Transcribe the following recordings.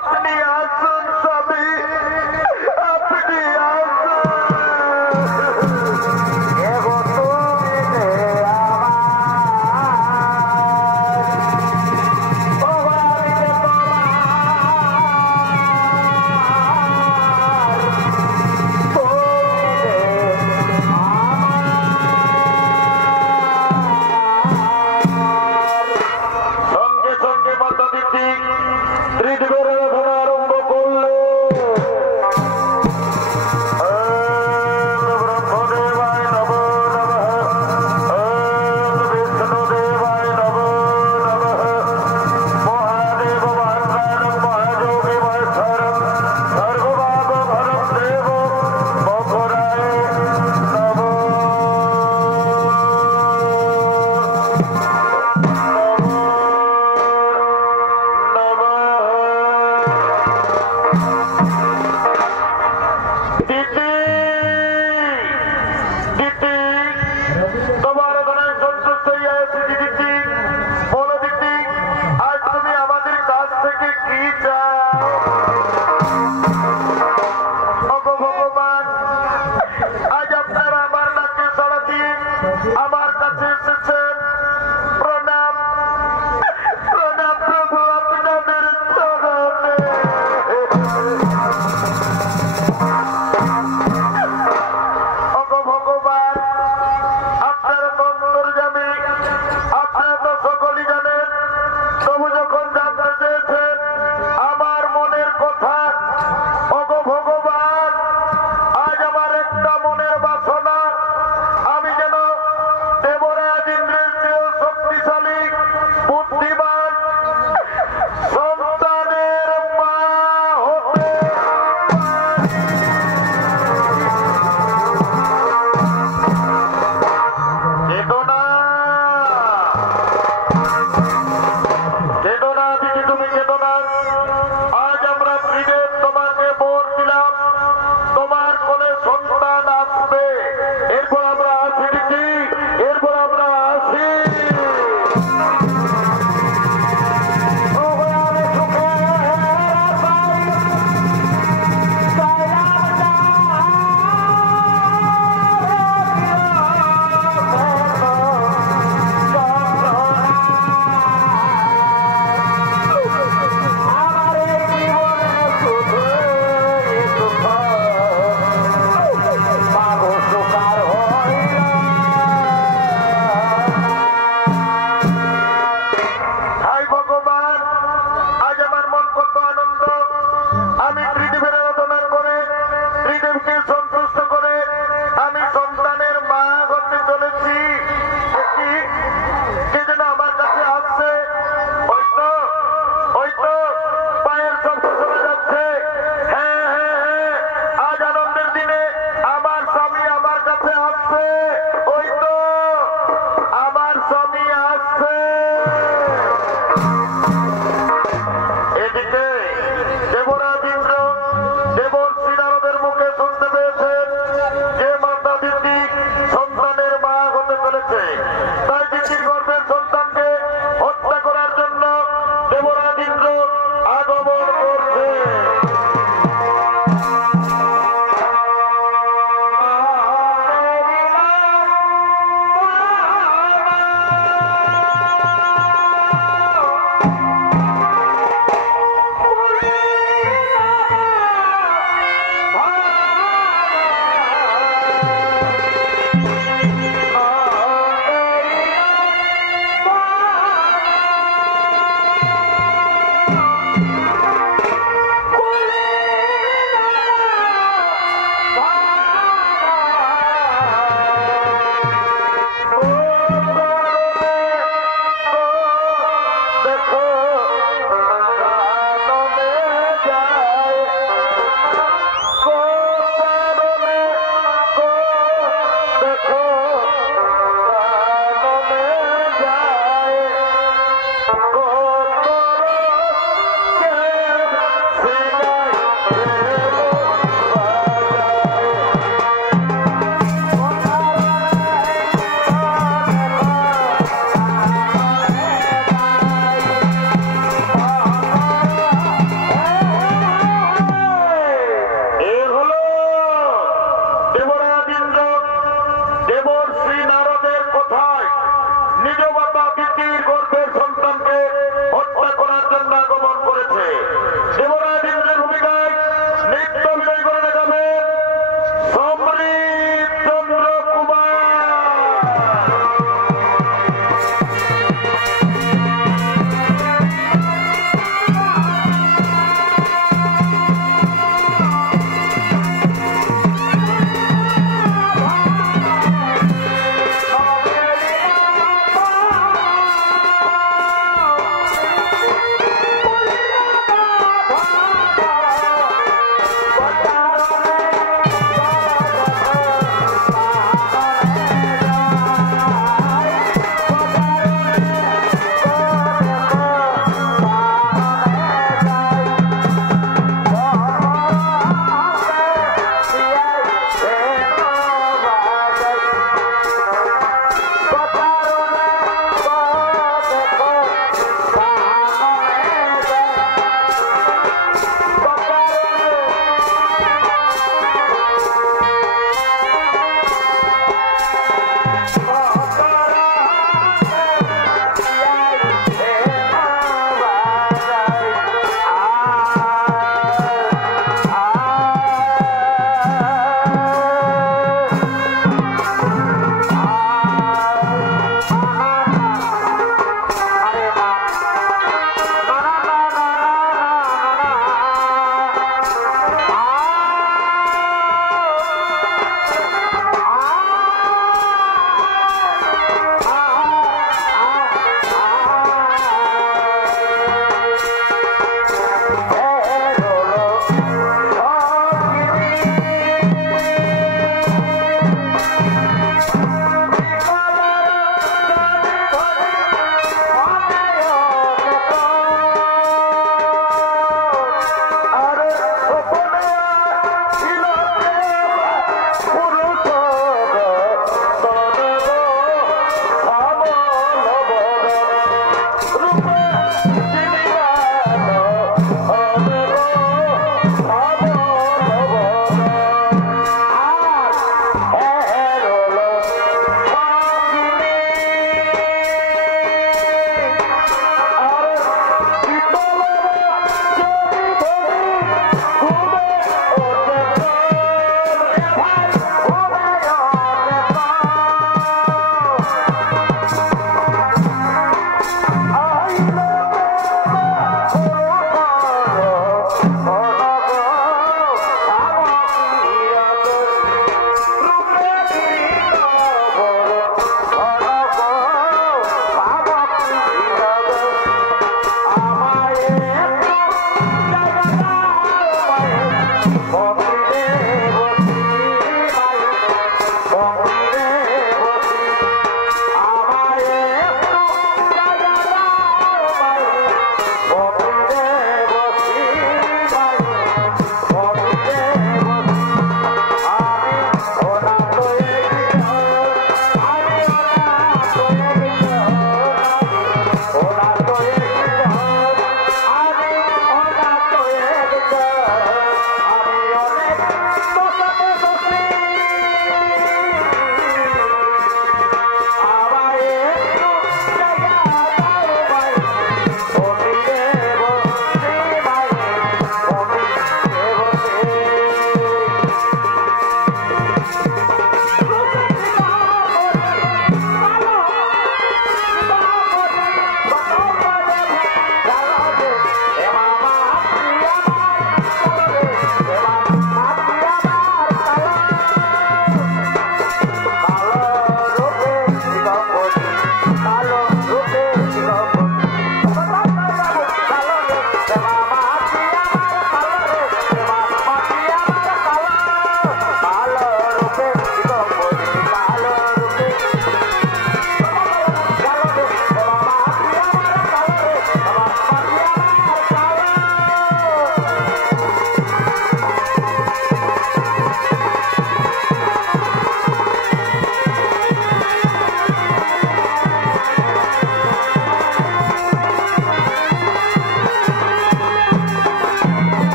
আপনি আসুন স্বামী, আপনি আসুন। এগো তুমি যে সঙ্গে সঙ্গে মাতা দিদি ত্রিদিবের আরাধনা আরম্ভ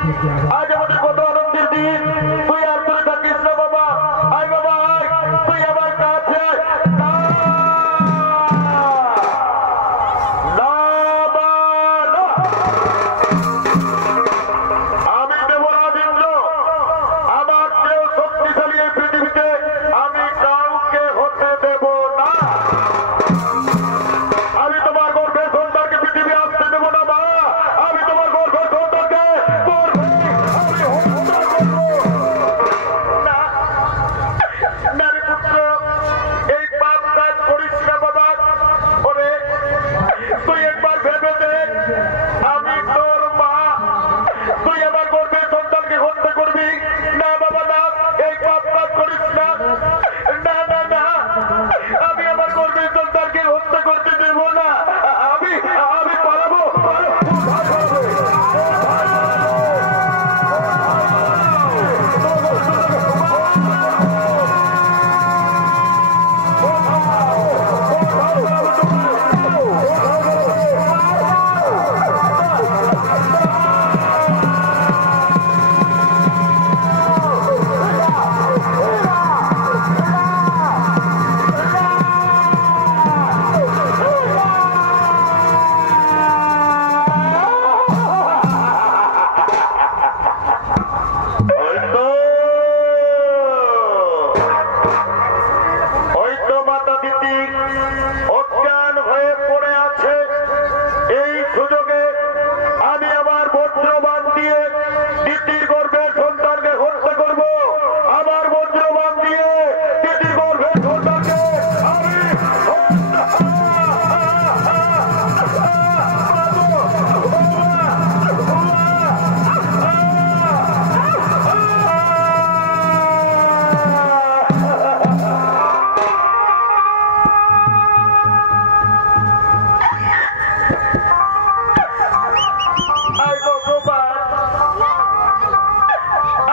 আজ আমাদের কত আনন্দের দিন। তুই আর তুই থাকিস না বাবা। আয় বাবা আয়, তুই আমার কাছে আয়। না বাবা, না। আমি দেবরাজ ইন্দ্র, আমার চেয়েও শক্তিশালী এই পৃথিবীতে আমি কাউকে হতে দেব না। আমি তোমার গর্ভের সন্তানকে পৃথিবী আসতে দেব না মা। আমি তোমার গর্ভের সন্তানকে আমি হত্যা করবো না। নারী পুত্র, এই পাপ কাজ করিস না বাবা। ওরে তুই একবার ভেবে দেখ, আমি তোর মা, তুই আমার গর্ভের সন্তানকে হত্যা করবি না বাবা না। এই পাপ কাজ করিস না। না না না, আমি আমার গর্ভের সন্তানকে হত্যা করতে দেব না। আমি আমি পালাবো। হয়তো মাতা দিদি অজ্ঞান হয়ে পড়ে আছে। এই সুযোগে আমি আমার বজ্রবাণ দিয়ে দিদির গর্ভের সন্তানকে হত্যা করব। আমার বজ্রবাণ দিয়ে দিদির গর্ভের সন্তানকে আমি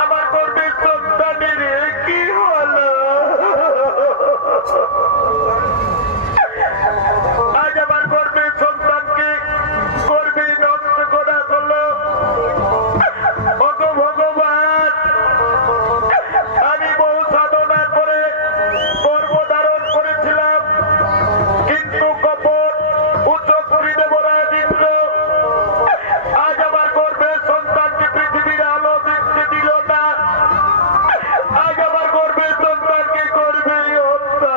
আমার গর্ভের সন্তানের কি হলো? আজ আমার গর্ভের সন্তানকে গর্ভে নষ্ট করা হলো। ওগো ভগবান, আমি বহু সাধনা করে গর্ভ ধারণ করেছিলাম, কিন্তু কপট উচ্চকরি দেবরাজ ইন্দ্র আজ আমার গর্ভের সন্তানকে পৃথিবীর আলো দেখতে দিল না। আজ আমার গর্ভের সন্তানকে গর্ভে হত্যা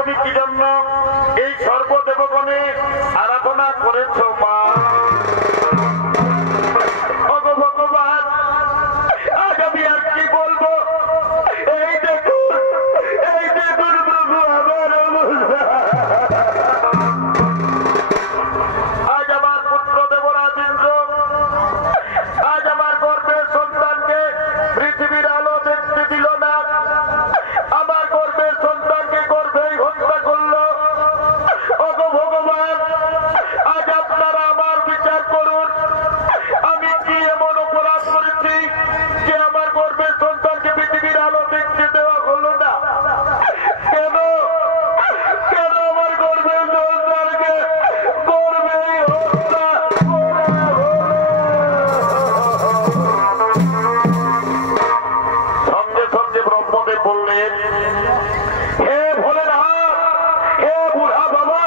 তুমি কি জন্য এই সর্বদেবগণে আরাধনা করেছ মা? ভগবান, আজ আমি আর কি বলবো? এই দেখুন প্রভু আমার অবস্থা। আজ আমার পুত্র দেবরাজ ইন্দ্র আজ আমার গর্ভের সন্তানকে পৃথিবীর আলো দেখতে দিল না, আমার গর্ভের সন্তানকে গর্ভেই হত্যা করলো। ওগো ভগবান, আজ আপনারা আমার বিচার করুন। আমি কি এমন অপরাধ করেছি যে আমার গর্ভের সন্তানকে পৃথিবীর আলো দেখতে দেওয়া হলো না? কেন কেন আমার গর্ভের সন্তানকে গর্ভেই হত্যা সঙ্গে সঙ্গে ব্রহ্মদেব বললেন, হে ভোলেনাথ, হে বুড়া বাবা,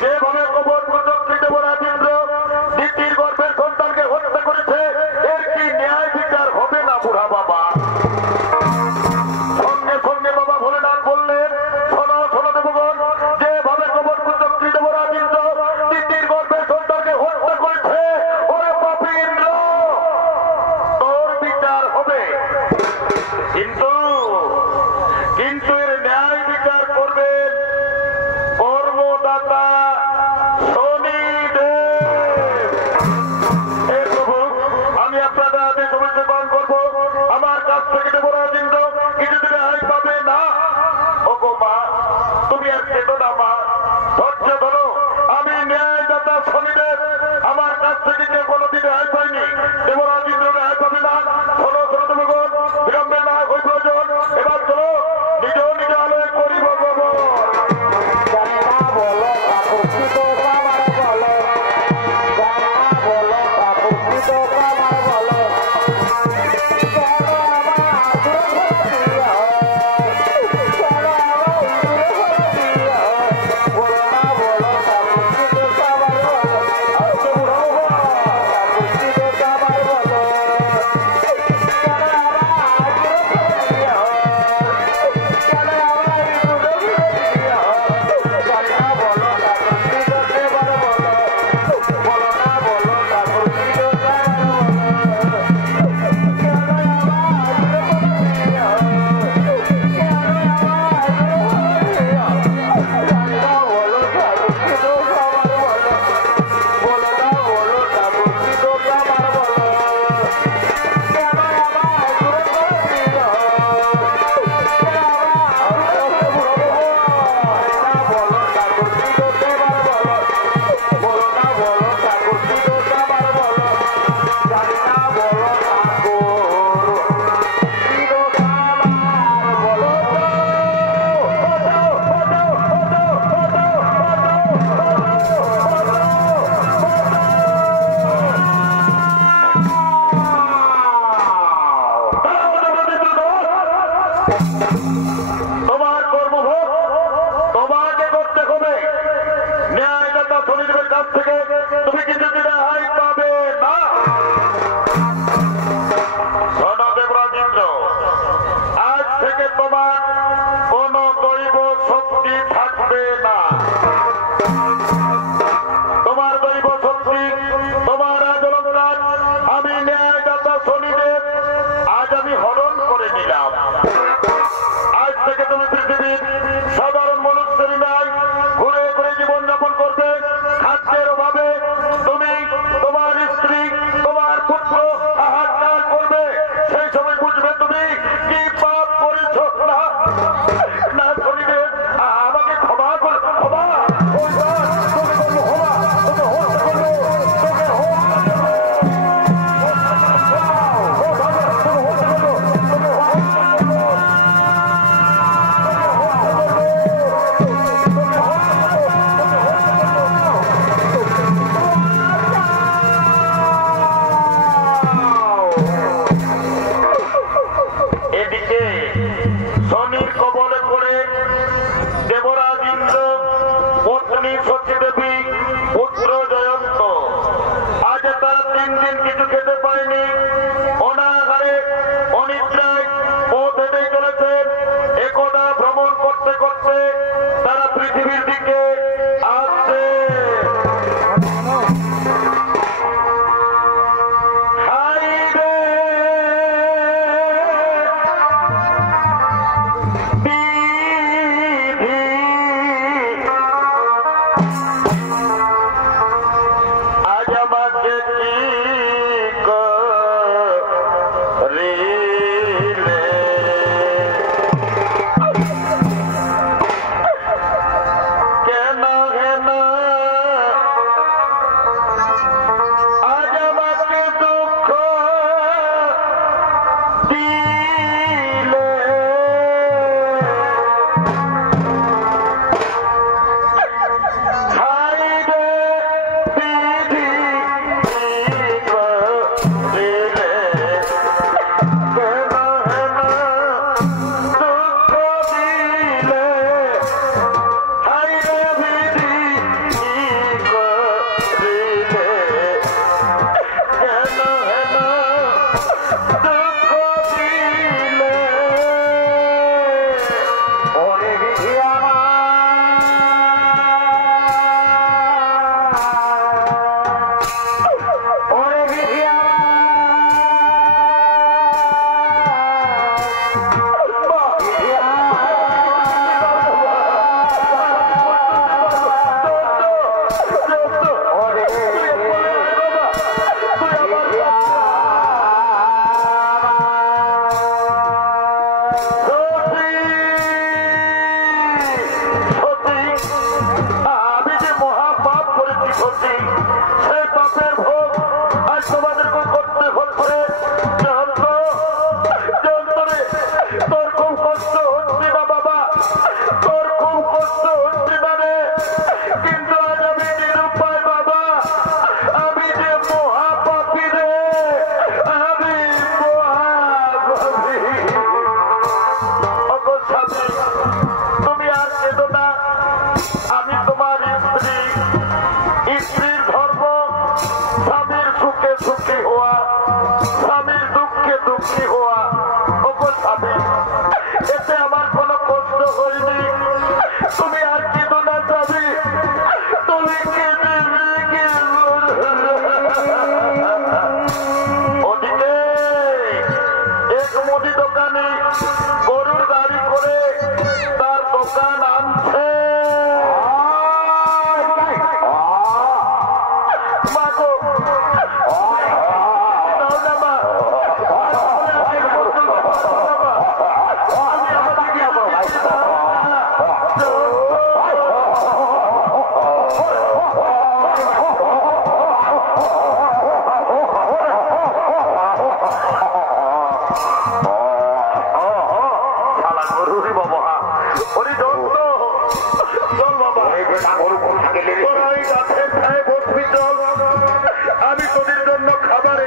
যেভাবে কবর পুত্রী দেবরাজ ইন্দ্র দিতির গর্ভের সন্তানকে হত্যা করেছে, এর কি ন্যায় বিচার হবে না বুড়া বাবা? সঙ্গে সঙ্গে বাবা ভোলেনাথ বললেন, শোনো শোনো দেবগণ, যেভাবে কবর পুত্রী দেবরাজ ইন্দ্র দিতির গর্ভের সন্তানকে হত্যা করেছে, ওরে পাপী ইন্দ্র, তোর বিচার হবে। কিন্তু কিন্তু এর ন্যায় বিচার করবেন কর্মদাতা শনিদেব। হে প্রভু, আমি আপনাদের আদেশ অবশ্যই পালন করবো। আমার কাছ থেকে দেবরাজ ইন্দ্র কিছুদিন রেহাই পাবে না। ওগো মা, তুমি আর কেঁদো না মা, ধৈর্য ধরো। আমি ন্যায়দাতা শনিদেব, আমার কাছ থেকে কেউ কোনোদিন রেহাই পাইনি। দেবরাজ ইন্দ্র রেহাই পাবে না। শোনো শোনো দেবগণ, বিলম্বে না হই প্রয়োজন। এবার চলো নিজ নিজ আলোয় করি ভগবান। তোমার কর্মভোগ তোমাকে করতে হবে। ন্যায়দাতা শনিদেবের কাছ থেকে তুমি কিছুদিন রেহাই পাবে না। শোনো দেবরাজ ইন্দ্র, আজ থেকে তোমার কোন দৈব শক্তি থাকবে না। তোমার দৈব শক্তি, তোমার আজ অলঙ্কার আমি ন্যায়দাতা শনিদেব আজ আমি হরণ করে নিলাম। আজ থেকে তুমি পৃথিবীর সাধারণ মনুষ্যের ন্যায় ঘুরে ঘুরে জীবনযাপন করবে। খাদ্যের অভাবে তুমি, তোমার স্ত্রী, তোমার পুত্র হাহাকার করবে। সেই সময় বুঝবে তুমি কি পাপ করেছ। না শনিদেব, আমাকে ক্ষমা করে, ক্ষমা ভ্রমণ জানি গরুর গাড়ি করে তার দোকান আনছে। আমি তোদের জন্য খাবার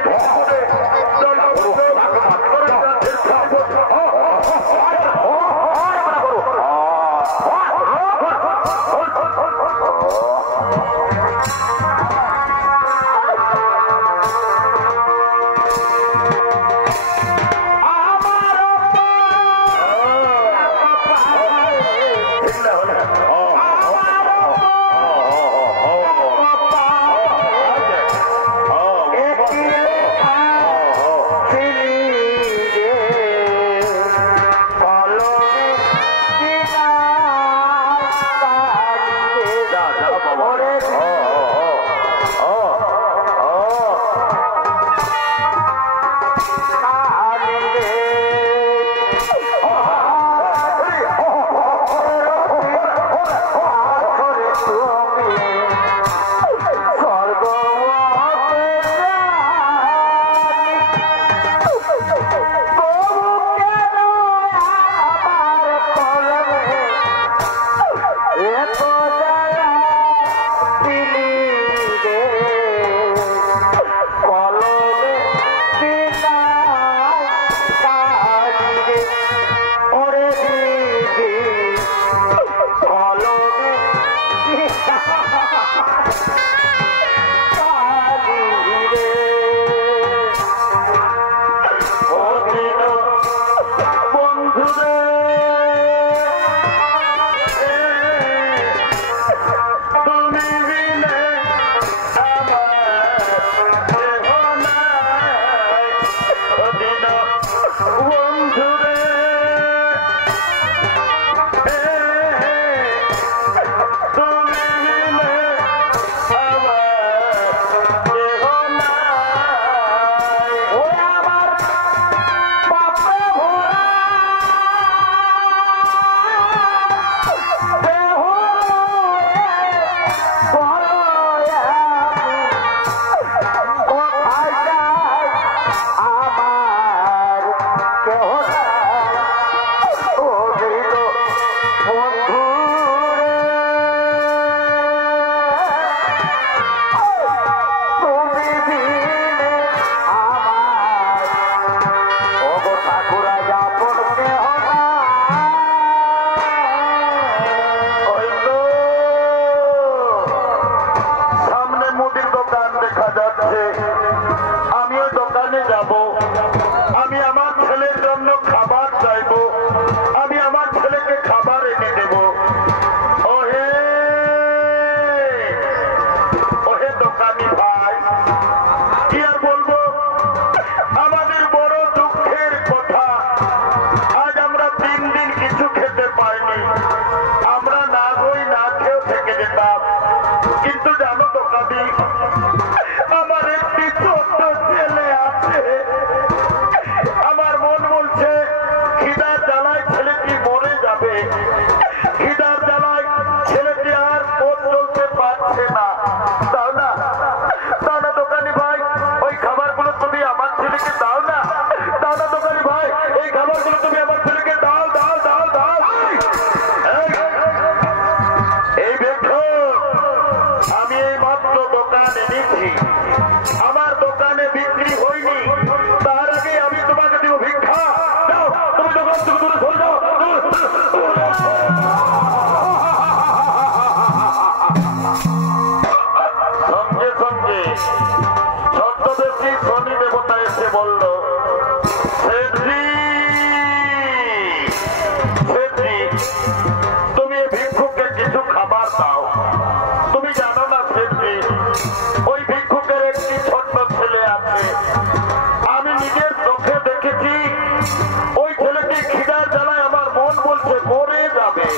বলছে মরে যাবে।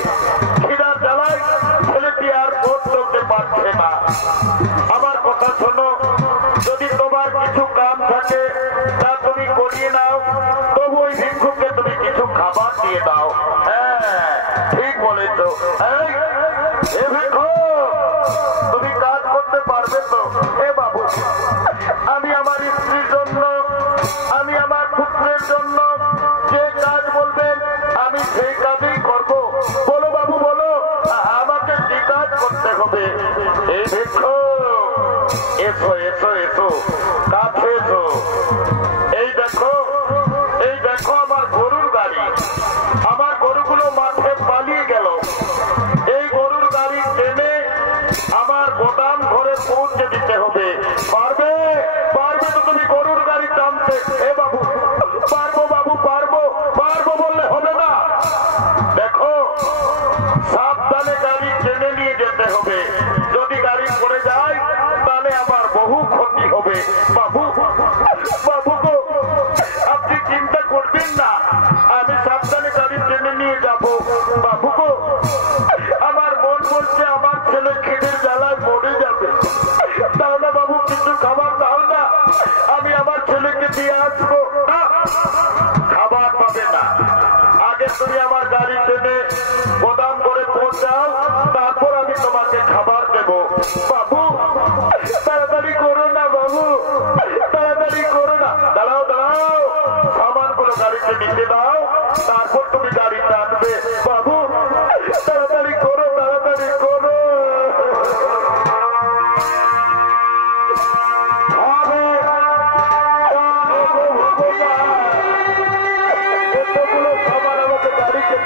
খিদার জ্বালায় ছেলেটি আর ভোট চলতে পারছে না। আমার কথা শোনো, যদি তোমার কিছু কাম থাকে তা তুমি করিয়ে নাও, তবু ওই ভিক্ষুককে তুমি কিছু খাবার দিয়ে দাও। হ্যাঁ ঠিক বলেছ। তুমি কাজ করতে পারবে তো? হে বাবু, আমি আমার স্ত্রীর জন্য, আমি আমার পুত্রের জন্য যে কাজ বলবেন আমি সেই কাজই করব। বলো বাবু বলো, আমাকে কি কাজ করতে হবে? এই দেখো, এসো এসো এসো, কাছে এসো। এই দেখো, এই দেখো আমার গরুর গাড়ি। আমার গরুগুলো মাঠে পালিয়ে গেল। এই গরুর গাড়ি টেনে আমার গোদাম ঘরে পৌঁছে দিতে হবে। পারবে? পারবে তো তুমি গরুর গাড়ি টানতে? এ বাবু, পারবো বাবু, পারবো। পারবো বললে হবে না। দেখো, সাবধানে গাড়ি টেনে নিয়ে যেতে হবে। যদি গাড়ি পড়ে যায় তাহলে আমার বহু ক্ষতি হবে। বাবু, বাবু গো, আপনি চিন্তা করবেন না, আমি সাবধানে গাড়ি টেনে নিয়ে যাব। বাবু গো, আমার মন বলছে আমার ছেলে খিদের জ্বালায় মরে যাবে। দাও না বাবু, কিছু খাবার দাও না, আমি আমার ছেলেকে দিয়ে আসবো। না, খাবার পাবে না। আগে তুমি আমার গাড়ি টেনে গোদাম করে পৌঁছাও, তারপর আমি তোমাকে খাবার দেব। বাবু তাড়াতাড়ি করো না, বাবু তাড়াতাড়ি করো না। দাঁড়াও দাঁড়াও, সামানগুলো গাড়িতে নিতে দাও, তারপর তুমি গাড়ি টানবে। বাবু তাড়াতাড়ি করো, তাড়াতাড়ি করো। এতগুলো সামান আমাকে গাড়িতে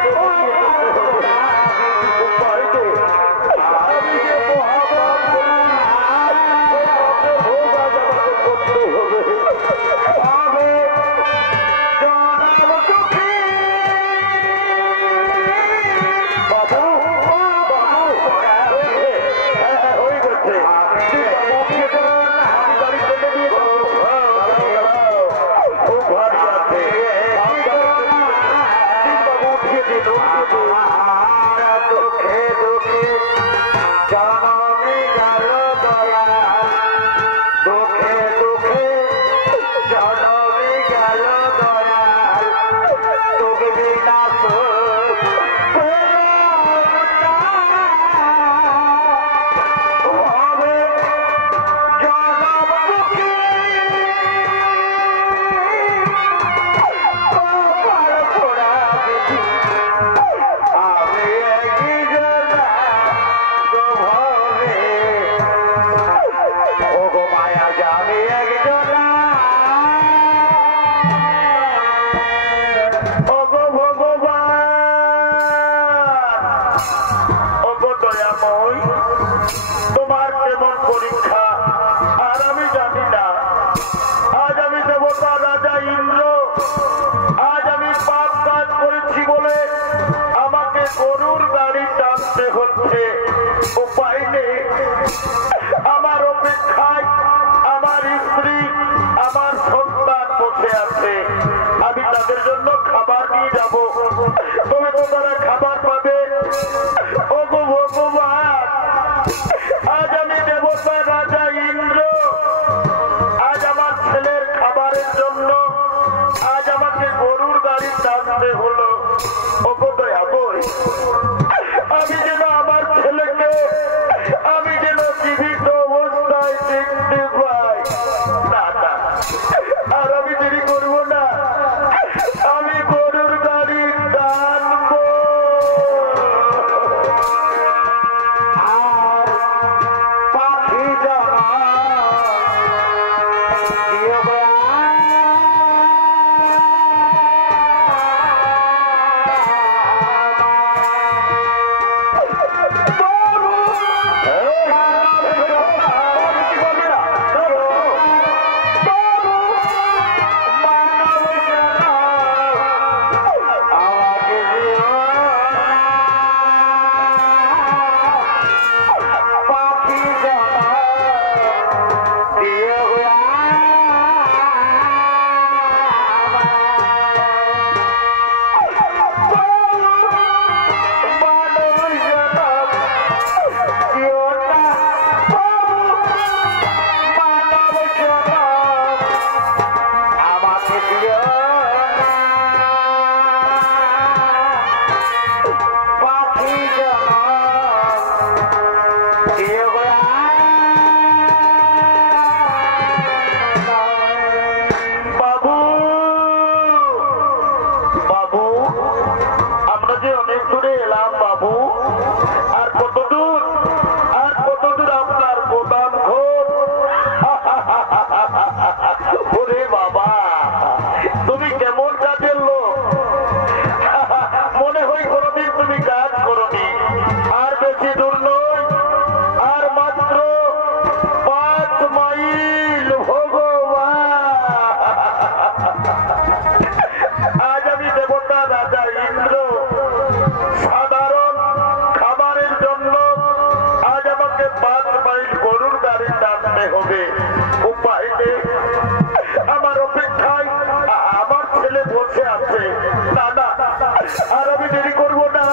আমি যে মহাপাপ করতে হবে। তোমার কেমন পরীক্ষা আর আমি জানি না। আজ আমি দেবতা রাজা ইন্দ্র, আজ আমি পাপ কাজ করেছি বলে আমাকে গরুর গাড়ি টানতে হচ্ছে। উপায় নেই, আমার অপেক্ষায় আমার স্ত্রী, আমার সন্তান বসে আছে। আমি তাদের জন্য খাবার নিয়ে যাব, তবে তোমরা খাবার পাবে। ওগো ভগবান, আজ আমি দেবতা রাজা ইন্দ্র, আজ আমার ছেলের খাবারের জন্য আজ আমাকে গরুর গাড়ি টানতে হলো। ওগো দয়াময়, আমি যেন আমার ছেলেকে আমি যেন জীবিত অবস্থায় দেখতে পাই। না না, আর আমি দেরি করবো না, আমি গরুর গাড়ি টানবো। আসবে, উপায় নেই। আমার অপেক্ষায় আমার ছেলে বসে আছে। না না, আর আমি দেরি করবো না,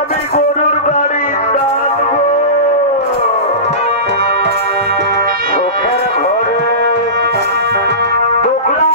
আমি গরুর গাড়ি টানবো। চোখের ঘরে টুকরা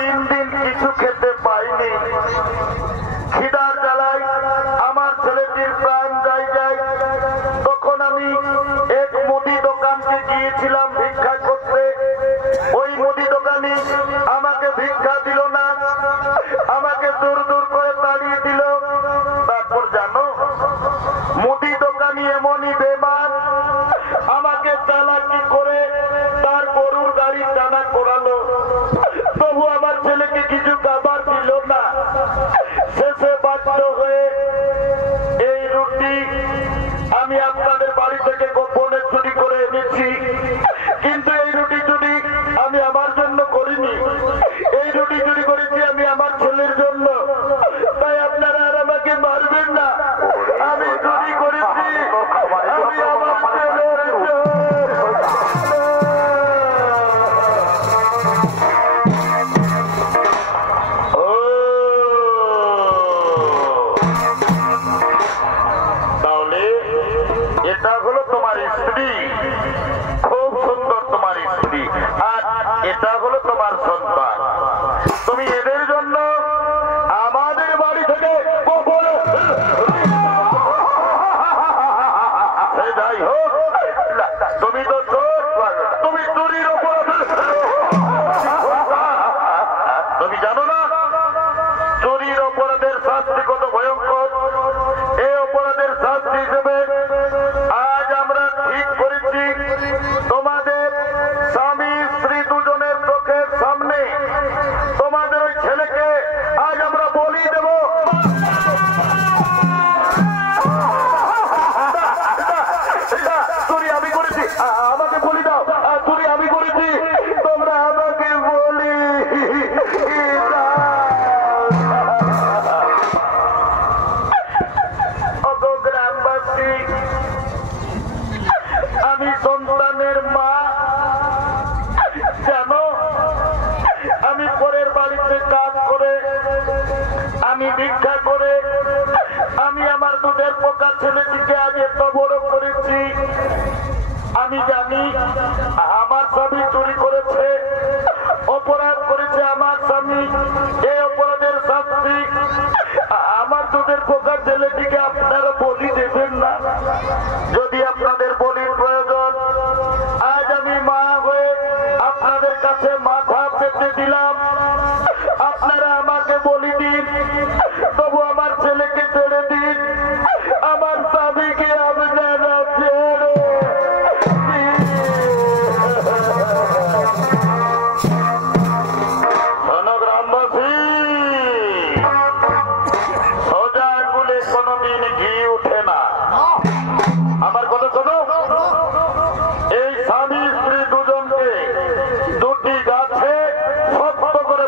3 দিন কিছু খেতে পাইনি। খিদার জ্বালায় আমার ছেলেটির প্রাণ জায়গায়। তখন আমি এক মুদি দোকানকে গিয়েছিলাম ভিক্ষা করতে। ওই মুদি দোকানি আমাকে ভিক্ষা দিল না, আমাকে দূর দূর করে তাড়িয়ে দিল। তারপর জানো, মুদি দোকানি এমনই বেমান, আমাকে চালাকি করে তার গরুর গাড়ি টানা করালো। তবু আমার ছেলেকে কিছু খাবার দিল না। শেষে বাধ্য হয়ে এই রুটি আমি আপনাদের বাড়ি থেকে গোপনে চুরি করে এনেছি। কিন্তু এই রুটি চুরি আমি আমার জন্য করিনি, এই রুটি চুরি করেছি আমি আমার ছেলের জন্য। তাই আপনারা আর আমাকে মারবেন না, আমি চুরি করেছি, আমি আমার ছেলের জন্য। তাহলে এটা হলো তোমার স্ত্রী, খুব সুন্দর তোমার স্ত্রী, আর এটা হলো তোমার সন্তান। তুমি এদের জন্য আমাদের বাড়ি থেকে গোপনে, যাই হোক, তুমি তো তুমি চুরির অপরাধ, তুমি জানো না চুরির অপরাধের শাস্তি কত ভয়ঙ্কর। এই অপরাধের শাস্তি হিসেবে আজ আমরা ঠিক করেছি তোমাদের স্বামী স্ত্রী দুজনের চোখের সামনে তোমাদের ওই ছেলেকে আজ আমরা বলি দেব। চুরি আমি করেছি, আমাকে বলি দাও। চুরি আমি করেছি, তোমরা আমাকে বলি গ্রামবাসী। আমি সন্তানের মা, জানো আমি পরের বাড়িতে কাজ করে, আমি ভিক্ষা করে আমি আমার দুধের পোকা ছেলেটিকে আজ এত বড় করেছি। আমি জানি আমার স্বামী চুরি করেছে, অপরাধ করেছে আমার স্বামী। এই অপরাধের শাস্তি আমার দুধের পোকা ছেলেটিকে আপনারা বলি দেবেন না। যদি আপনাদের বলির প্রয়োজন, আজ আমি মা হয়ে আপনাদের কাছে মাথা পেতে দিলাম। আপনারা আমাকে বলি দিন, তবু আমার ছেলেকে ছেড়ে দিন, আমার স্বামীকে আপনারা ছেড়ে গ্রামবাসী। সোজা আঙ্গুলে কোনদিন ঘি উঠে না। আমার কথা শোনো, এই স্বামী স্ত্রী দুজনকে দুটি গাছে শক্ত করে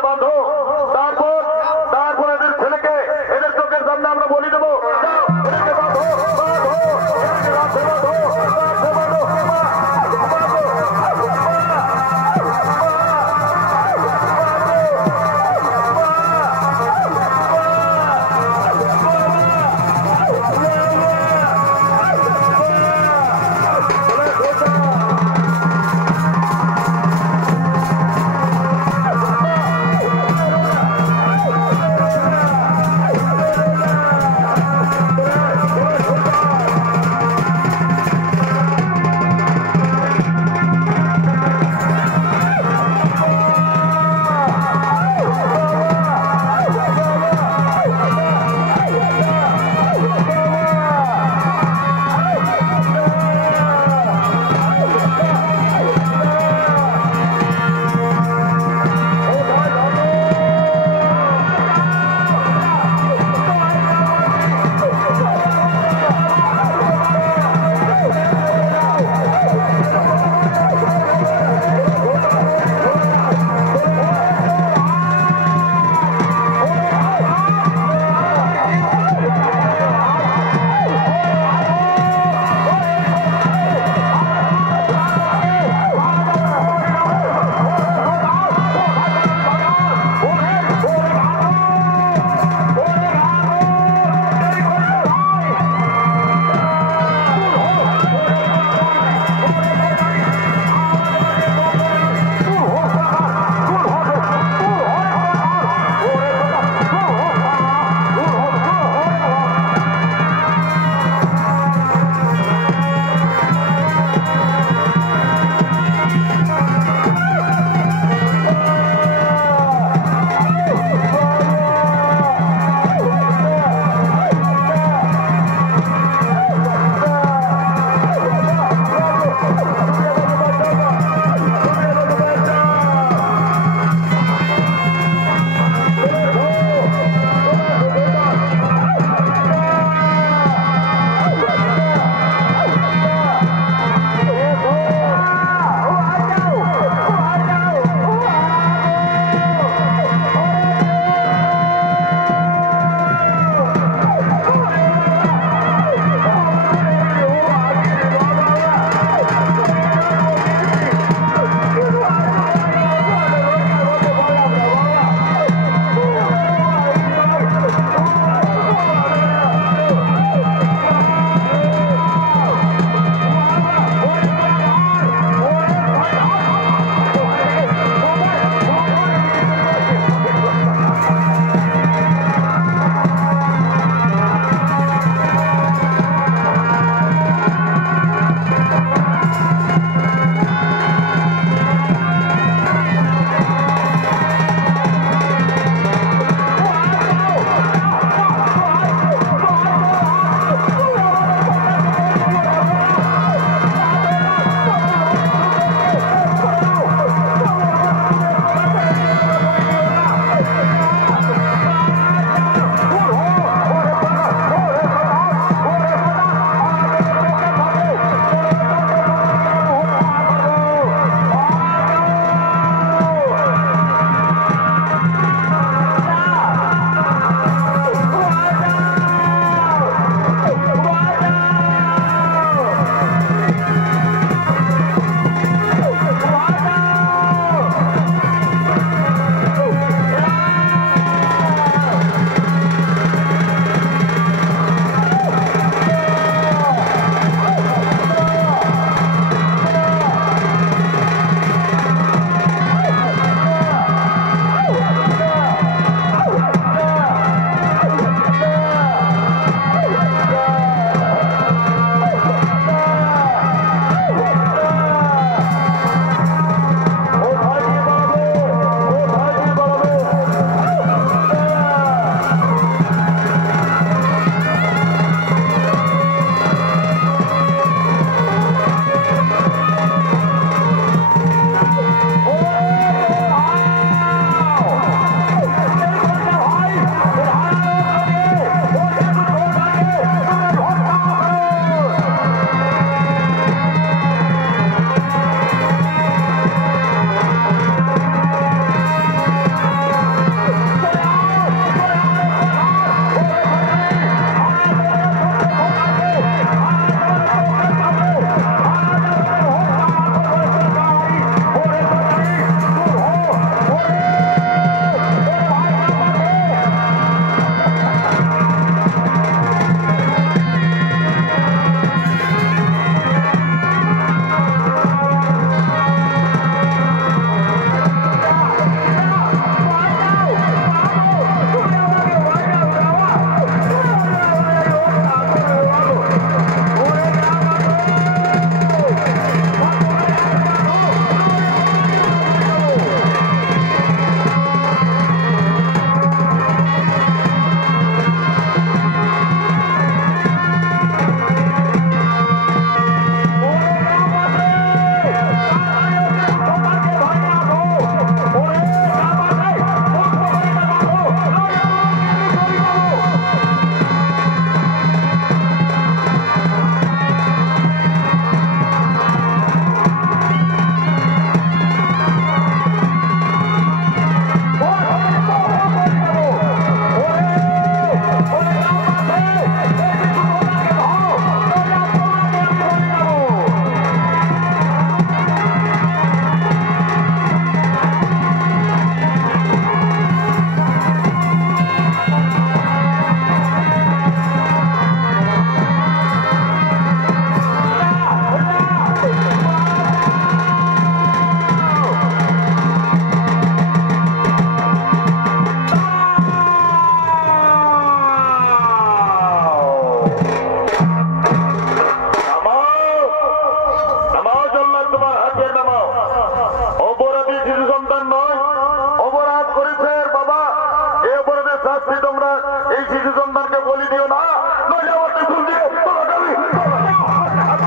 শিশু সন্তানকে বলি দিও না, নইলে আমার ত্রিশূল দিয়ে তোমাকে আমি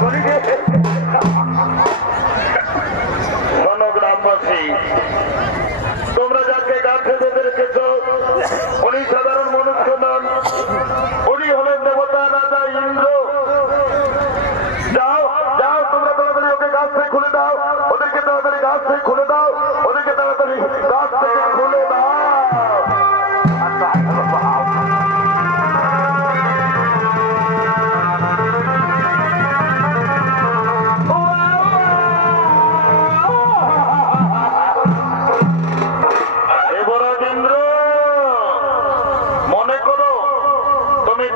বলি দিয়ে। শোনো গ্রামবাসী, তোমরা যাকে গাছে বেঁধে রেখেছ উনি সাধারণ মনুষ্য নন, উনি হলেন দেবতা রাজা ইন্দ্র। যাও যাও, তোমরা তাড়াতাড়ি ওকে গাছ থেকে খুলে দাও, ওদেরকে তাড়াতাড়ি গাছ থেকে খুলে দাও, ওদেরকে তাড়াতাড়ি গাছ থেকে খুলে দাও।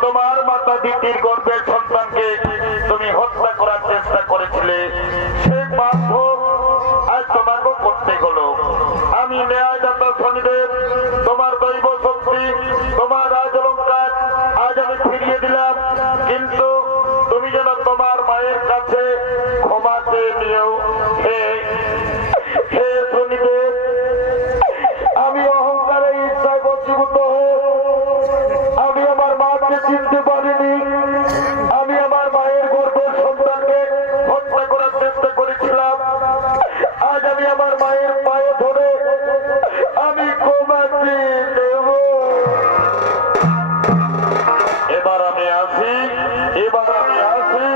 তোমার মাতা দিদির গর্ভের সন্তানকে তুমি হত্যা করার চেষ্টা করেছিলে, সে বাধ্য আজ তোমাকে করতে হলো। আমি ন্যায়দাতা শনিদেব তোমার দৈব শক্তি, তোমার রাজ অলঙ্কার আজ আমি ফিরিয়ে দিলাম, কিন্তু তুমি যেন তোমার মায়ের কাছে ক্ষমা চেয়ে নিও। হে হে শনিদেব, আমি অহংকারে ইচ্ছায় বশীভূত আমি আমার মাকে চিনতে পারিনি, আমি আমার মায়ের গর্ভের সন্তানকে হত্যা করার চেষ্টা করেছিলাম। আজ আমি আমার মায়ের পায়ে ধরে আমি ক্ষমা চেয়ে নেব। এবার আমি আসি, এবার আমি আসি।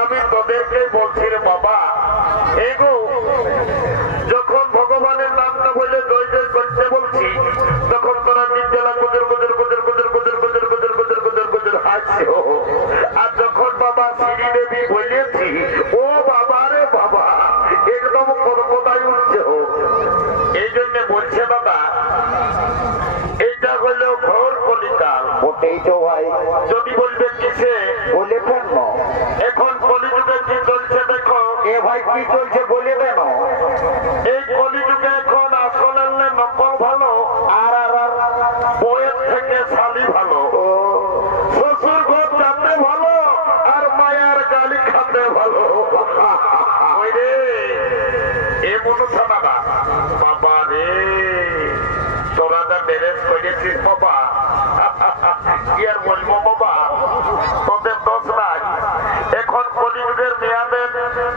আমি তোদেরকে বলছি রে বাবা, এগো যখন ভগবানের নামটা বলে জয় জয় করতে বলছি, তখন তোরা নির্জলা গুজর গুজর গুজর গুজর গুজর গুজর গুজর গুজর গুজর গুজর হাসছো। আর যখন বাবা শ্রী দেবী বলেছি, ও বাবা রে বাবা, একদম কোথায় উঠছে। এই জন্য বলছে দাদা, এইটা হলো ঘোর কলিকাল। ওটাই তো ভাই, যদি বলবে কিসে বলে কেন, এখন কলিযুগে কি চলছে দেখো। এ ভাই কি চলছে বলে কেন। এই কলিযুগে এখন আসল আনলে নকল ভালো, আর বইয়ের থেকে শালি ভালো, শ্বশুর ঘর যাতে ভালো, আর মায়ার গালি খাতে ভালো। এ মনুষ্য দাদা, বাবা রে তোরা যা ম্যারেজ করেছিস বাবা, কি আর বলবো বাবা, তোদের দোষ নাই। এখন কলিযুগের মেয়াদের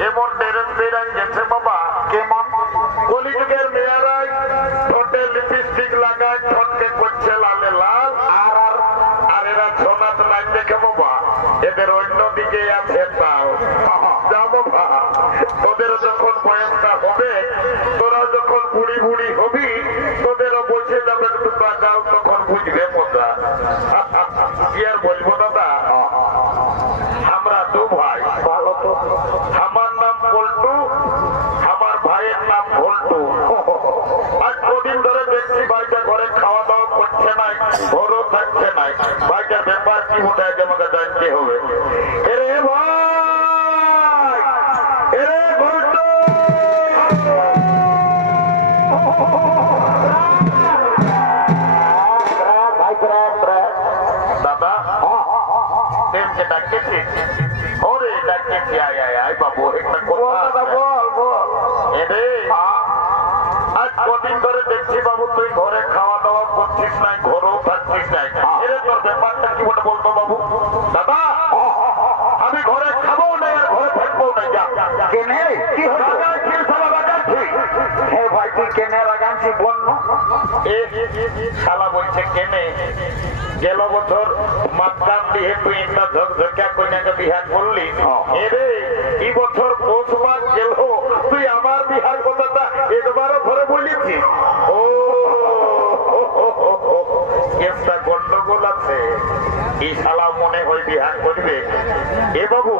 এমন ম্যারেজ বেড়াই গেছে বাবা, কেমন যাও যাবো তোদের যখন বয়সটা হবে তোরা যখন বুড়ি বুড়ি হবি তোদেরও বসে যাবে গাও তখন বুঝবে মজা কি আর বলবো দাদা আমরা দু ভাই ভালো তো আমার নাম পল্টু আমার ভাইয়ের নাম ভল্টু আজ কদিন ধরে দেখছি ভাইটা ঘরে খাওয়া দাওয়া করছে না ঘরও থাকছে না ভাইটার ব্যাপার কি মনে হয় আমাকে জানতে হবে এরে ভাই এরে ভল্টু দাদা প্রেমকে ডাকতেছি ওরে ডাকতেছি আয় আয় আয় বাবু একটা কথা এরে আজ কদিন ধরে দেখছি বাবু তুই ঘরে খাওয়া দাওয়া করছিস নাই ঘরেও থাকছিস নাই এরে তোর ব্যাপারটা কি বলে বলতো বাবু দাদা আমি ঘরে খাবো না আর ঘরে থাকবো না যা কেনে কি হে ভাই তুই কেনে লাগাচ্ছি বন্য শালা বলছে কেনে গেল বছর মাতকাম দিয়ে তুই একটা ঝকঝকা কন্যাকে বিহার করলি এরে এই বছর পৌষ মাস গেল তুই আমার বিহার কথাটা একবারও ঘরে বলেছিস ও একটা গন্ডগোল আছে এই শালা মনে হয় বিহার করবে এ বাবু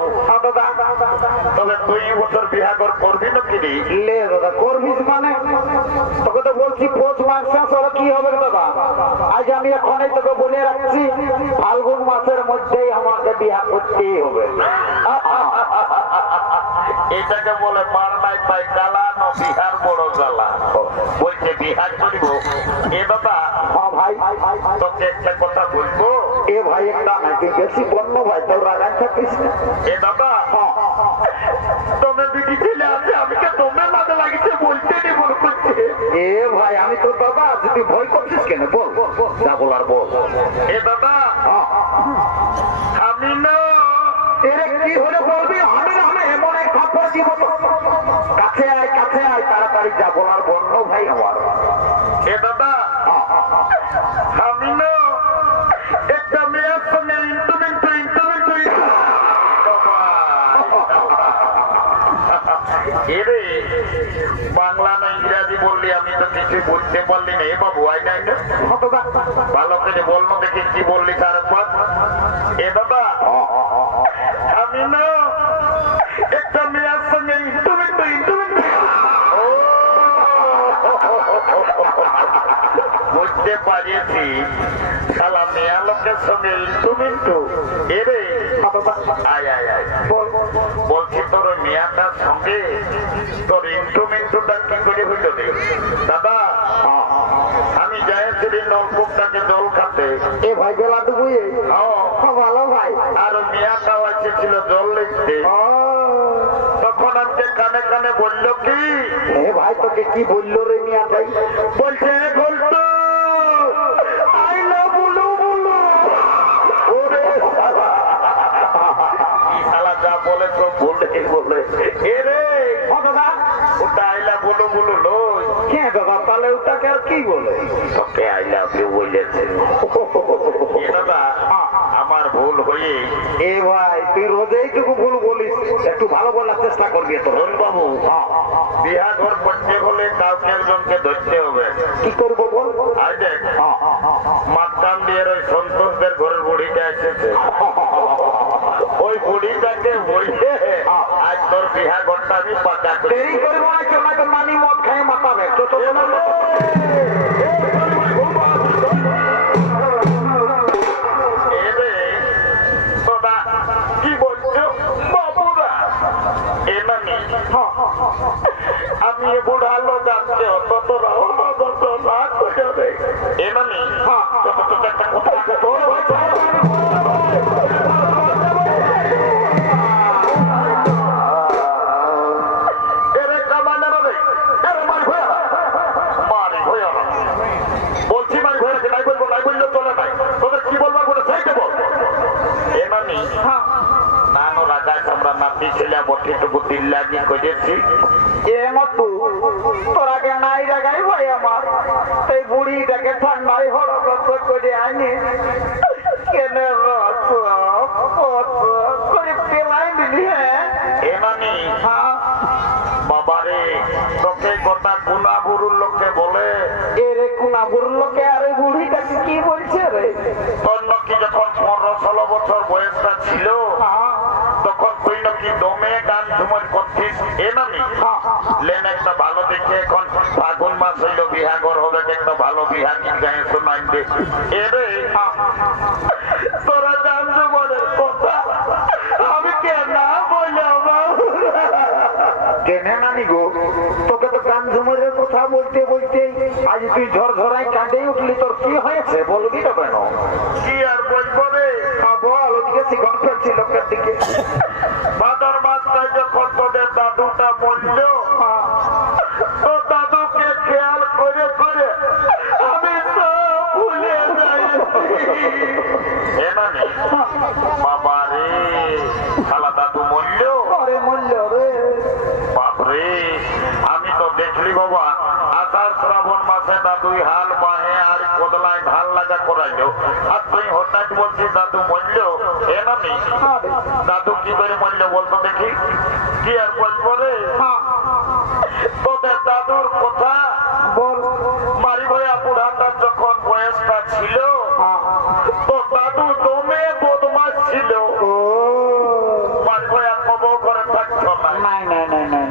তবে তুই বছর বিহার করবি না কি লে দাদা করবিস মানে তোকে তো বলছি পৌষ মাস শেষ হলে কি হবে দাদা আজ আমি এখনই তোকে বলে রাখছি ফাল্গুন মাসের মধ্যেই আমাকে বিহার করতেই হবে এটাকে বলে মার নাই পাই জ্বালা না বিহার বড় জ্বালা বলছে বিহার করিব এ দাদা ভাই তোকে একটা কথা বলবো এ ভাই একটা নাকি বেশি বন্য ভাই তোর রাগান থাকিস এ দাদা তোমরা দিদি ছেলে আছে আমি কে তোমরা মাঝে লাগিছে বলতে নেই বল করছে এ ভাই আমি তোর বাবা তুই ভয় করছিস কেন বল যা বলার বল এ দাদা আমি না এর কি হলে বলবি আমি না আমি এমন এক থাপ্পড় দিব কাছে আয় তাড়াতাড়ি যা বলার বন্য ভাই আমার এ দাদা আমি না একটা মেয়ের সঙ্গে ইন্টুমেন্ট এরে বাংলা না ইংরাজি বললি আমি তো কিছু বুঝতে পারলি না এ বাবু আই নাই ভালো করে বলবো দেখি কি বললি তার পর এ দাদা আমি না একটা মেয়ের সঙ্গে ইন্টুমেন্ট বুঝতে পারিয়েছি শালা মেয়া লোকের সঙ্গে ইন্টুমিন্টু এরে আয় আয় আয় বলছি তোর মেয়াটার সঙ্গে তোর ইন্টুমিন্টুটা কি করে হইল রে দাদা আমি যাইছিলি নলকূপটাকে জল খাতে এ ভাই বেলা ডুবুয়ে ভালো ভাই আর মেয়াটাও এসেছিল জল লিখতে তখন আজকে কানে কানে বললো কি এ ভাই তোকে কি বললো রে মিয়াটাই বলছে বলতো যা বলে তো বলে এরে ওটা আইলা বলো বলো লই কে বাবা তাহলে ওটাকে আর কি বলে তোকে আইলা বলেছে দাদা আমার ভুল হয়ে এ ভাই তুই রোজে এইটুকু ভুল বলিস একটু ভালো বলার চেষ্টা করবি তো রোল বাবু বিহার ঘর করতে হলে কাউকে একজনকে ধরতে হবে কি করবো বল আর দেখ মাতকাম দিয়ে ওই সন্তোষদের ঘরের বুড়িটা এসেছে ওই বুড়িটাকে বলছে আজ তোর বিহার ঘরটা আমি পাকা দেরি করবো না কেন তো মানি মদ খাই মাতাবে তো কি বলছো বাবুরা আমি বুড়া লোক আজকে অত এমনি একটা কথা বলছি মানে হয়েছে নাই বলবো নাই বললে চলে নাই তোদের কি বলবার বলে চাইতে বল এমনি নানো রাজায় আমরা নাতি ছেলে বটিটুকু দিল লাগি করেছি তোরাকে নাই জায়গায় ভাই আমার এই বুড়িটাকে ঠান্ডায় হরকত করে আনি কেন করে পেলাই দিলি কোনা বুড়ুর লোককে বলে এরে কোনা বুড়ুর লোকে আরে বুড়িটাকে কি বলছে রে? তোর নাকি যখন 15-16 বছর বয়সটা ছিল তখন তুই নাকি দমে গান ঝুমর করছিস এ নামি লেন একটা ভালো দেখে এখন ফাগুন মাস হইল বিহাগর হবে একটা ভালো বিহা গীত গায়ে শোনাই দে এরে তোরা গান ঝুমরের কথা আমি কে না বললাম কেনে নানি গো, তোকে তো গান ঝুমরের কথা বলতে বলতে আজ তুই ঝরঝরাই কাঁদে উঠলি, তোর কি হয়েছে বলবি তো কেন? কি আর বলবো রে বল, ওদিকে শিকন ফেলছি লোকের দিকে। ভাদর মাসটায় যখন তোদের দাদুটা মরল তো দাদুকে খেয়াল করে করে আমি তো ভুলে যাই বাবা রে শালা দাদু মরল মূল্য রে বাপরে আমি তো দেখলি বাবা আষাঢ় শ্রাবণ মাসে দাদুই হাল বাহে আর কোদলায় ঢাল লাগা করাইল আর তুই হঠাৎ বলছিস দাদু মরল এ নামি দাদু কি করে মরল বলতো দেখি কি আর বলবো রে তোদের দাদুর কথা বল। মারি ভাইয়া বুড়াটার যখন বয়সটা ছিল তো দাদু দমে বদমাস ছিল মারি ভাইয়া কবর করে থাকতো না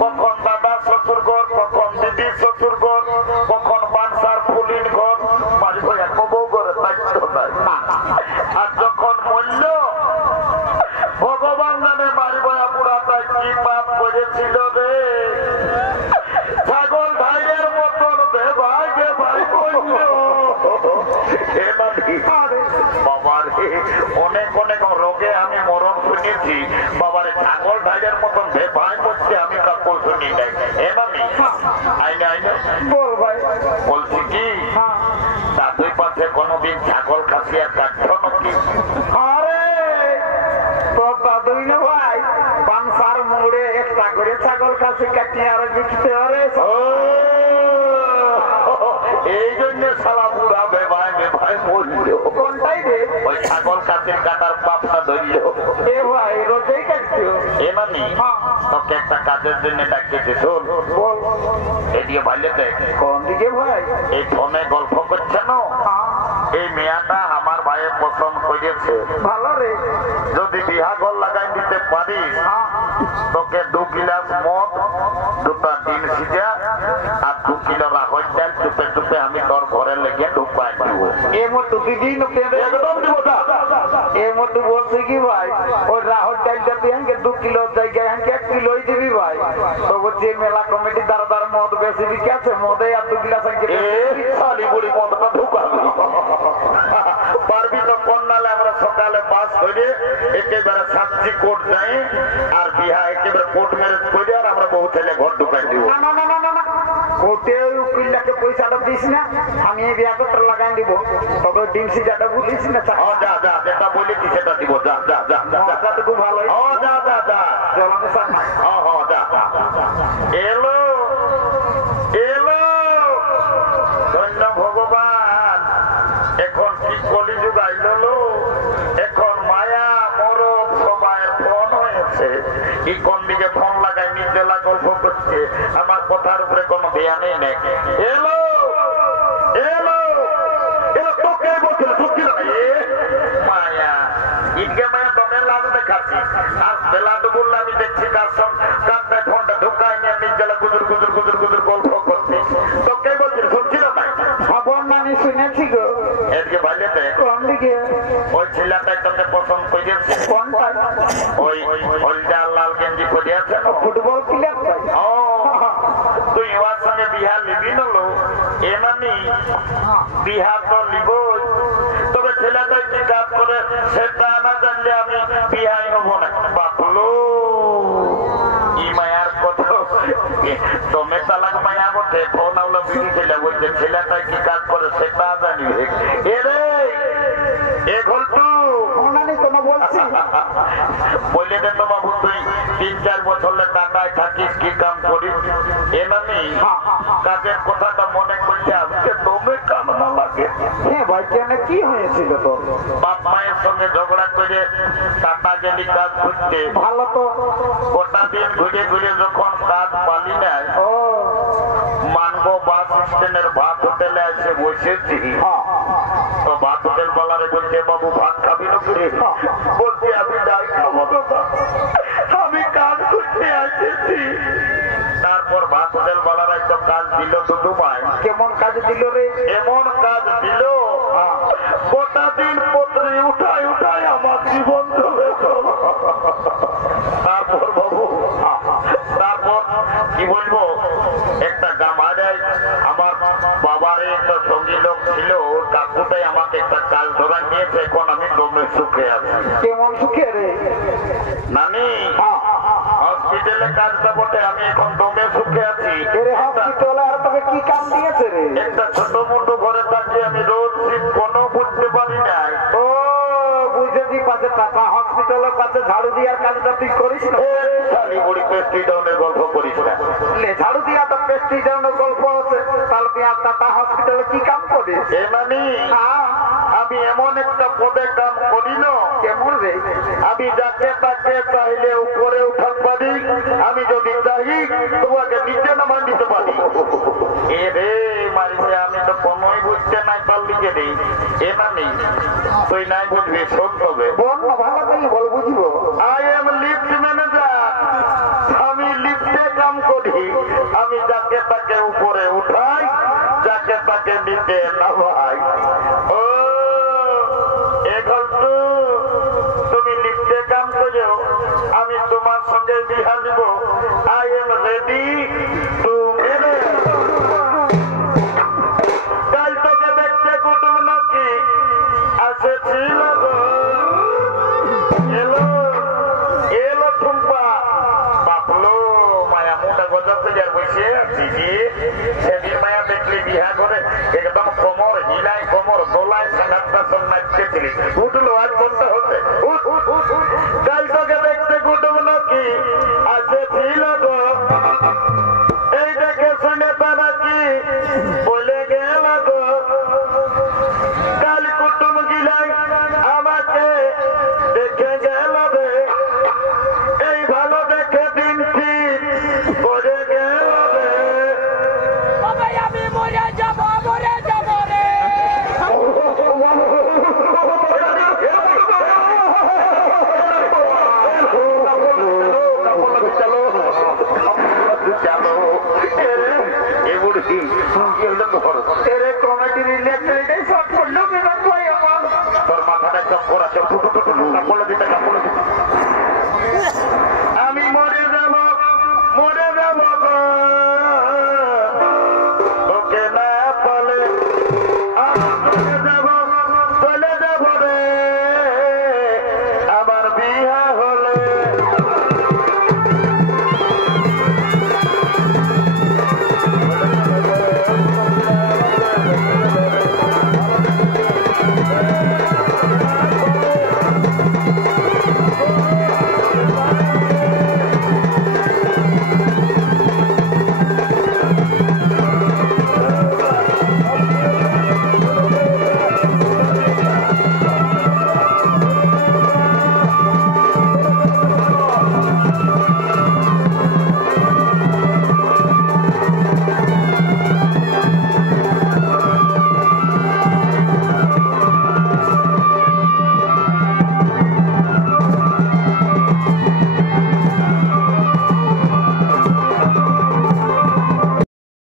কখন দাদা শ্বশুর ঘর কখন দিদি শ্বশুর ঘর কখন বানসার ফুলির ঘর মারি ভাইয়া কবর করে থাকতো না আর যখন মরল ভগবান জানে মারি ভাইয়া বুড়াটা কি পাপ করেছিল রে ছাগল ভাইয়ের মতন ভাইকে ভাই বলল বাবার অনেক অনেক রোগে আমি মরণ শুনেছি বাবার ছাগল ভাইয়ের মতন ভাই করছে আমি কাকু শুনি নাই এমামি আইনে আইনে বল ভাই। বলছি কি দাদুই পাশে কোনোদিন ছাগল খাসিয়া কাটছ নাকি আরে তোর দাদুই না ভাই পানসার মোড়ে একটা করে ছাগল কাছে কাটিয়ে আর বিকতে পারে। এই জন্য সালা বুড়া বেভাই বলল কোনটাই রে? ওই ছাগল কাছের কাটার পাপটা ধরল এ ভাই রোজেই কাটছো এমানি তোকে একটা কাজের জন্য ডাকতেছে শোন বল। এদিকে ভাইলে দেখ কোন দিকে ভাই? এই ফোনে গল্প করছে না এই মেয়াটা আমার ভাইয়ের পছন্দ করেছে ভালো রে। যদি বিহা ঘর লাগাই দিতে পারিস তোকে 2 গিলাস মদ 2টা ডিম সিজা আর 2 কিলো রাহর চাল চুপে চুপে আমি তোর ঘরে লেগে ঢুকাই দিব এ মতো দিদিন একদম দিব না এ মতো বলছে কি ভাই ওই রাহর ডালটা তুই আমাকে 2 কিলো জায়গায় আমাকে 1 কিলোই দিবি ভাই। তো বলছে মেলা কমিটি দ্বারা দ্বারা মদ বেশি বিকে আছে মদে আর 2 গিলাস আমাকে সালি বুড়ি মদটা ঢুকাবি পারবি তো কোন নালে আমরা সকালে বাস করে একেবারে সাক্ষী কোর্ট যাই আর বিহা একেবারে কোর্ট ম্যারেজ করে আর আমরা বহু ছেলে ঘর ঢুকাই দিব কোর্টে ওই উকিলটাকে পয়সাটা দিস না, আমি এই বিয়া পত্র লাগাই দিব। তবে ডিম সিজাটা বলিস না যা যা যেটা বলি কি সেটা দিব যা যা যা মজাটুকু ভালো যা যা যা জলানুসার নাই। যা এলো এলো ধন্য ভগবান এখন কি কলিযুগ আইলো এখন মায়া মরদ সবাই ফোন হয়েছে কি কোন দিকে ফোন লাগাই নিজেলা গল্প করছে আমার কথার উপরে কোনো ধ্যানই নেই এলো এলো এলো তোকে বলছিল সত্যি না মায়া ইনকে মায়া দমের লাভ দেখাচ্ছি আজ বেলা দুপুর আমি দেখছি তার সঙ্গে কান্দায় ফোনটা ঢুকায় নিয়ে নিজেলা গুজুর গুজুর গুজুর গুজুর গল্প করছে তোকে বলছিল সত্যি না ভাই খবর আমি শুনেছি গো। এদিকে ভাইলে দেখ কোন দিকে? ওই ছেলেটাই তোকে পছন্দ করেছে কোনটা? ওই হলদা লাল গেঞ্জি পরে আছে না ফুটবল প্লেয়ার ভাই। ও তুই ওর সঙ্গে বিহা লিবি নলো এমানি বিহা তো লিব তবে ছেলেটাই কি কাজ করে সেটা না জানলে আমি বিহাই হব না বাপলো ই মায়ার কত তুমি তালাক মায়া বটে ফোন আলো বিড়ি ছেলে বলছে ছেলেটাই কি কাজ করে সেটা জানিবে এরে এ ঘলটু বলে দে তো বাবু তুই 3-4 বছর টাকায় থাকিস কি কাম করিস এমনি কাজের কথাটা মনে করলে আজকে তোমে কাম না লাগে কি হয়েছিল তোর? বাপ মায়ের সঙ্গে ঝগড়া করে টাকা গেলি কাজ করতে ভালো তো গোটা দিন ঘুরে ঘুরে যখন কাজ পালি না ও মান হোটেলের ভাত হোটেলে এসে বসেছি। তো ভাত হোটেল বলারে বলছে, বাবু ভাত খাবি না করে? বলছি আমি যাই খাবো না, আমি কাজ করতে এসেছি। তারপর ভাত হোটেল বলার একটা কাজ দিল দুদু ভাই। কেমন কাজ দিল রে? এমন কাজ দিল, গোটা দিন পত্রে উঠাই উঠাই আমার জীবন চলে গেল। তারপর বাবু, তারপর কি বলবো, একটা গামারায় আমার বাবার একটা সঙ্গী লোক ছিল, কাকুটাই আমাকে একটা কাজ ধরা নিয়েছে। এখন আমি দমে সুখে আছি। কেমন সুখে রে? নানি, হসপিটালে কাজটা বটে, আমি এখন দমে সুখে আছি। হসপিটালে আর তোকে কি কাম দিয়েছে রে? একটা ছোট মোটো ঘরে থাকি আমি, রোজ শীত কোনো বুঝতে পারি না। ও বুঝেছি, পাশে টাকা হসপিটালের পাশে ঝাড়ু দিয়ার কাজটা তুই করিস না? খালি বুড়ি পেস্ট্রি ডাউনের গল্প করিস না। ঝাড়ু দিয়া তো পেস্ট্রি ডাউনের গল্প আছে, তাহলে তুই আর টাটা হসপিটালে কি কাম করিস? এ মানে আমি এমন একটা পদে কাম করি না। কেমন রে? আমি যাকে তাকে চাইলে উপরে উঠান পারি, আমি যদি চাই তোমাকে নিচে নামান দিতে পারি। এ রে মারিবে, আমি তো কোনোই বুঝতে নাই পারলি যে নেই। এ মানে তুই নাই বুঝবি, শোন তবে ভালো করে বল, বুঝবো। I am lift manager. আমি লিফটে কাম করি। আমি যাকে তাকে উপরে উঠাই, যাকে তাকে নিচে নামাই। ও এগল্টু, তুমি লিফটে কাম করো, আমি তোমার সঙ্গে বিহা দিব। I am ready to marriage. কাল তোকে দেখতে কুটুম নাকি আসেছিল গো। এলো এলো ঠুম্পা বাপলো, মায়া মোটা গজাতে যার বসে আছি যে সেদিন মায়া দেখলি বিহা করে একদম কোমর হিলাই, কোমর দোলায় সানাটা সব নাচতেছিলি। উঠলো আজ করতে হতে। কাল তোকে দেখতে কুটুম নাকি